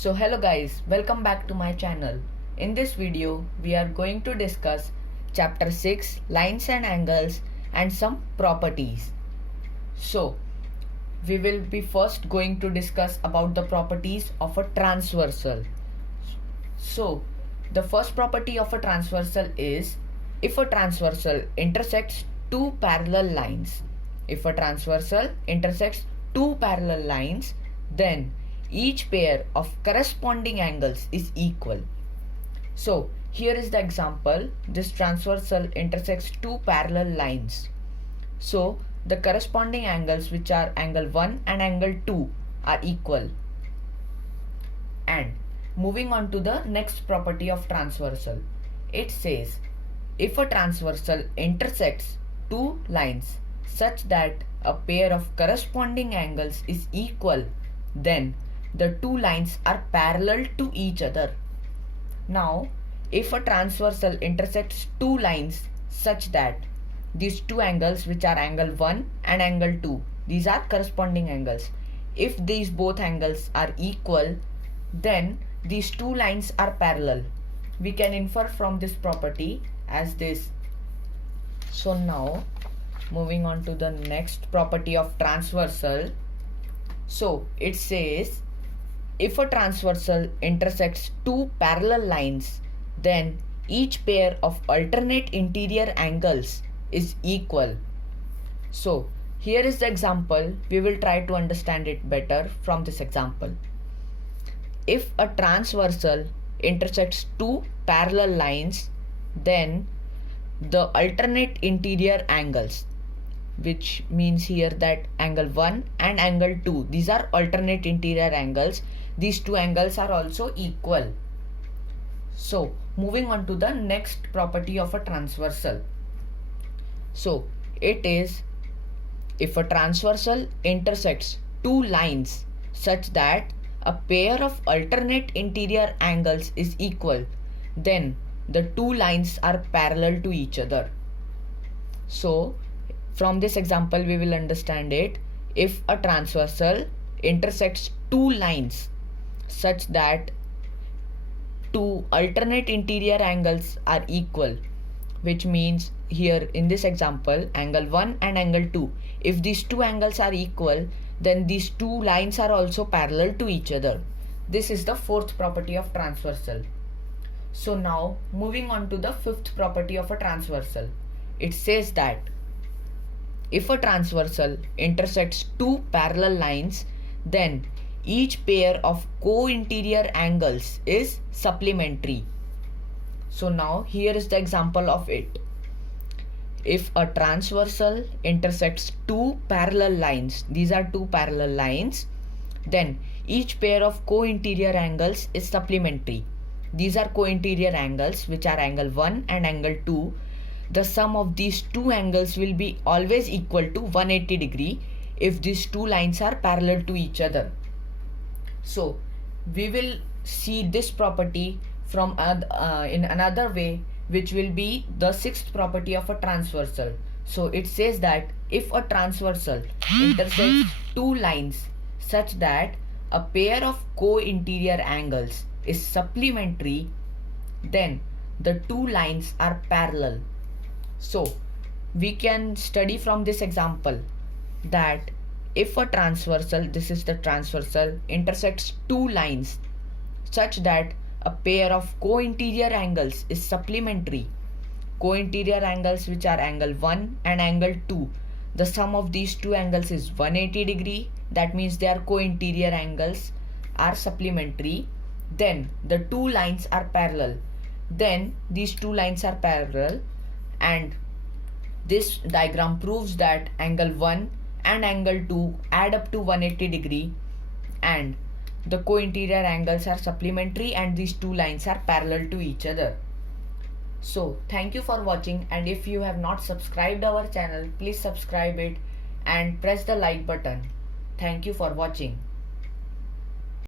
So hello guys, welcome back to my channel. In this video, we are going to discuss chapter 6 lines and angles and some properties. So we will be first going to discuss about the properties of a transversal. So the first property of a transversal is if a transversal intersects two parallel lines. If a transversal intersects two parallel lines, then each pair of corresponding angles is equal. So here is the example. This transversal intersects two parallel lines. So the corresponding angles, which are angle 1 and angle 2, are equal. And moving on to the next property of transversal, it says if a transversal intersects two lines such that a pair of corresponding angles is equal, then the two lines are parallel to each other. Now, if a transversal intersects two lines such that these two angles, which are angle 1 and angle 2, these are corresponding angles. If these both angles are equal, then these two lines are parallel. We can infer from this property as this. So now, moving on to the next property of transversal. So it says if a transversal intersects two parallel lines, then each pair of alternate interior angles is equal. So here is the example. We will try to understand it better from this example. If a transversal intersects two parallel lines, then the alternate interior angles, which means here that angle 1 and angle 2, these are alternate interior angles. These two angles are also equal. So moving on to the next property of a transversal. So it is if a transversal intersects two lines such that a pair of alternate interior angles is equal, then the two lines are parallel to each other. So from this example we will understand it. If a transversal intersects two lines such that two alternate interior angles are equal, which means here in this example angle 1 and angle 2, if these two angles are equal, then these two lines are also parallel to each other. This is the fourth property of transversal. So now moving on to the fifth property of a transversal. It says that if a transversal intersects two parallel lines, then each pair of co-interior angles is supplementary. So now here is the example of it. If a transversal intersects two parallel lines, these are two parallel lines, then each pair of co-interior angles is supplementary. These are co-interior angles, which are angle 1 and angle 2. The sum of these two angles will be always equal to 180 degree if these two lines are parallel to each other. So we will see this property from in another way, which will be the sixth property of a transversal. So it says that if a transversal intersects two lines such that a pair of co-interior angles is supplementary, then the two lines are parallel. So we can study from this example that if a transversal, this is the transversal, intersects two lines such that a pair of co-interior angles is supplementary. Co-interior angles, which are angle 1 and angle 2, the sum of these two angles is 180 degree. That means their co-interior angles are supplementary. Then the two lines are parallel. Then these two lines are parallel, and this diagram proves that angle 1 and angle 2 add up to 180 degree and the co-interior angles are supplementary and these two lines are parallel to each other. So thank you for watching, and if you have not subscribed our channel, please subscribe it and press the like button. Thank you for watching.